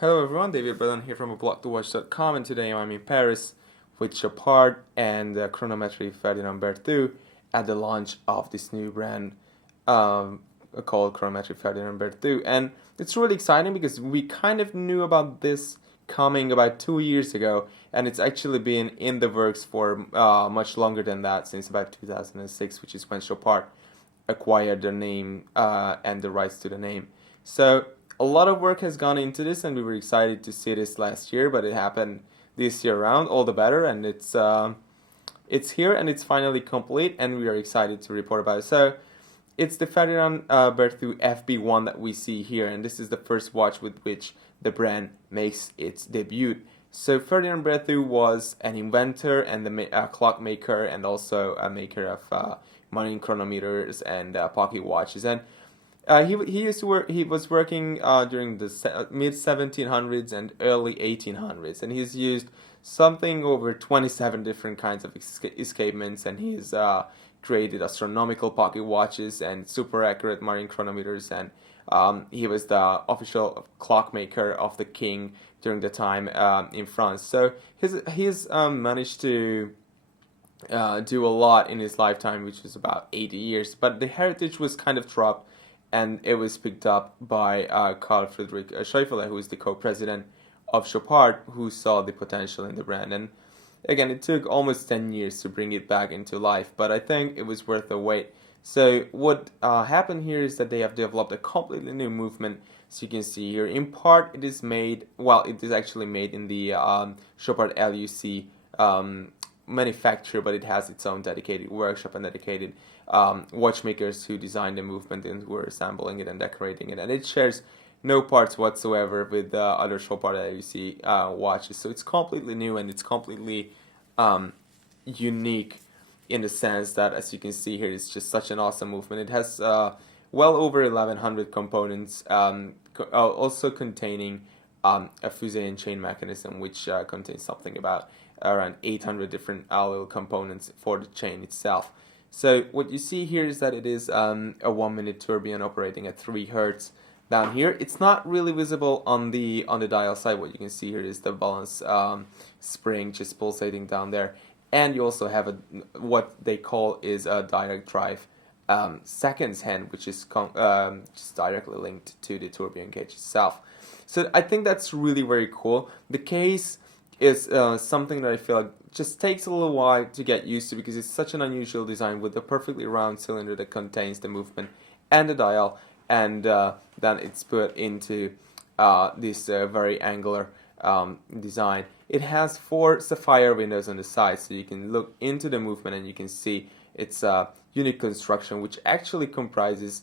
Hello everyone, David Bredan here from aBlogtoWatch.com, and today I'm in Paris with Chopard and Chronométrie Ferdinand Berthoud at the launch of this new brand called Chronométrie Ferdinand Berthoud. And it's really exciting because we kind of knew about this coming about 2 years ago, and it's actually been in the works for much longer than that, since about 2006, which is when Chopard acquired the name and the rights to the name. So a lot of work has gone into this, and we were excited to see this last year, but it happened this year around, all the better, and it's here and it's finally complete, and we are excited to report about it. So it's the Ferdinand Berthoud FB1 that we see here, and this is the first watch with which the brand makes its debut. So Ferdinand Berthoud was an inventor and a clockmaker, and also a maker of money chronometers and pocket watches. And he was working during the mid 1700s and early 1800s, and he's used something over 27 different kinds of escapements, and he's created astronomical pocket watches and super accurate marine chronometers, and he was the official clockmaker of the king during the time in France. So he's managed to do a lot in his lifetime, which is about 80 years, but the heritage was kind of dropped, and it was picked up by Carl Friedrich Schäufele, who is the co-president of Chopard, who saw the potential in the brand. And again, it took almost 10 years to bring it back into life, but I think it was worth the wait. So what happened here is that they have developed a completely new movement. So you can see here, in part, it is made, well, it is actually made in the Chopard LUC manufacturer, but it has its own dedicated workshop and dedicated watchmakers who designed the movement and who are assembling it and decorating it, and it shares no parts whatsoever with the other Chopard LUC watches. So it's completely new, and it's completely unique in the sense that, as you can see here, it's just such an awesome movement. It has well over 1100 components, also containing a fusee and chain mechanism, which contains something about around 800 different alloy components for the chain itself. So what you see here is that it is a 1-minute tourbillon operating at 3 Hz. Down here, it's not really visible on the dial side. What you can see here is the balance spring just pulsating down there, and you also have what they call is a direct drive seconds hand, which is just directly linked to the tourbillon cage itself. So I think that's really very cool. The case is something that I feel like just takes a little while to get used to, because it's such an unusual design with a perfectly round cylinder that contains the movement and the dial, and then it's put into this very angular design. It has 4 sapphire windows on the side, so you can look into the movement and you can see its unique construction, which actually comprises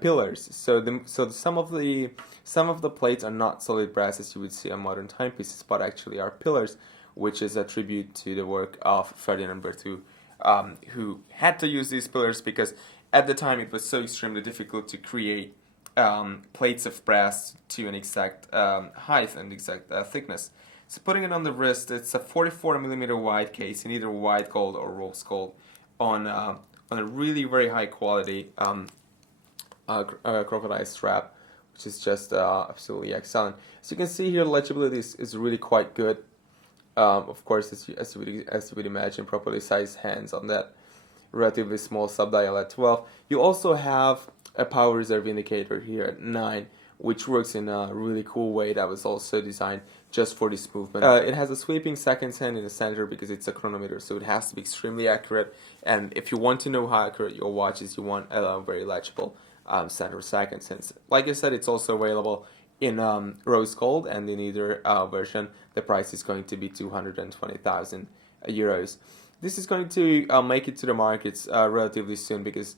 pillars. So some of the plates are not solid brass as you would see on modern timepieces, but actually are pillars, which is a tribute to the work of Ferdinand Berthoud, who had to use these pillars because at the time it was so extremely difficult to create plates of brass to an exact height and exact thickness. So putting it on the wrist, it's a 44mm wide case in either white gold or rose gold on a really very high quality crocodile strap, which is just absolutely excellent. So you can see here, legibility is really quite good. Of course, as you would imagine, properly sized hands on that relatively small subdial at 12. You also have a power reserve indicator here at 9, which works in a really cool way that was also designed just for this movement. It has a sweeping seconds hand in the center because it's a chronometer, so it has to be extremely accurate. And if you want to know how accurate your watch is, you want a very legible center seconds hand. Like I said, it's also available in rose gold, and in either version the price is going to be 220,000 euros. This is going to make it to the markets relatively soon, because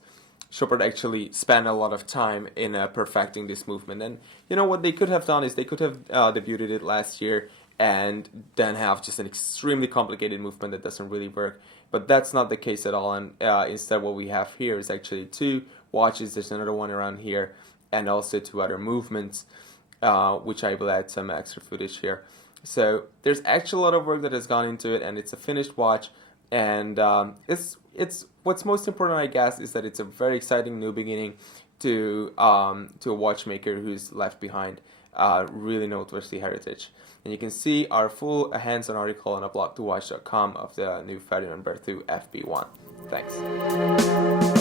Chopard actually spent a lot of time in perfecting this movement. And you know what they could have done is they could have debuted it last year and then have just an extremely complicated movement that doesn't really work. But that's not the case at all, and instead what we have here is actually 2 watches. There's another one around here, and also 2 other movements, which I will add some extra footage here. So there's actually a lot of work that has gone into it, and it's a finished watch. And it's what's most important, I guess, is that it's a very exciting new beginning to a watchmaker who's left behind really noteworthy heritage. And you can see our full hands-on article on aBlogtoWatch.com of the new Ferdinand Berthoud FB1. Thanks.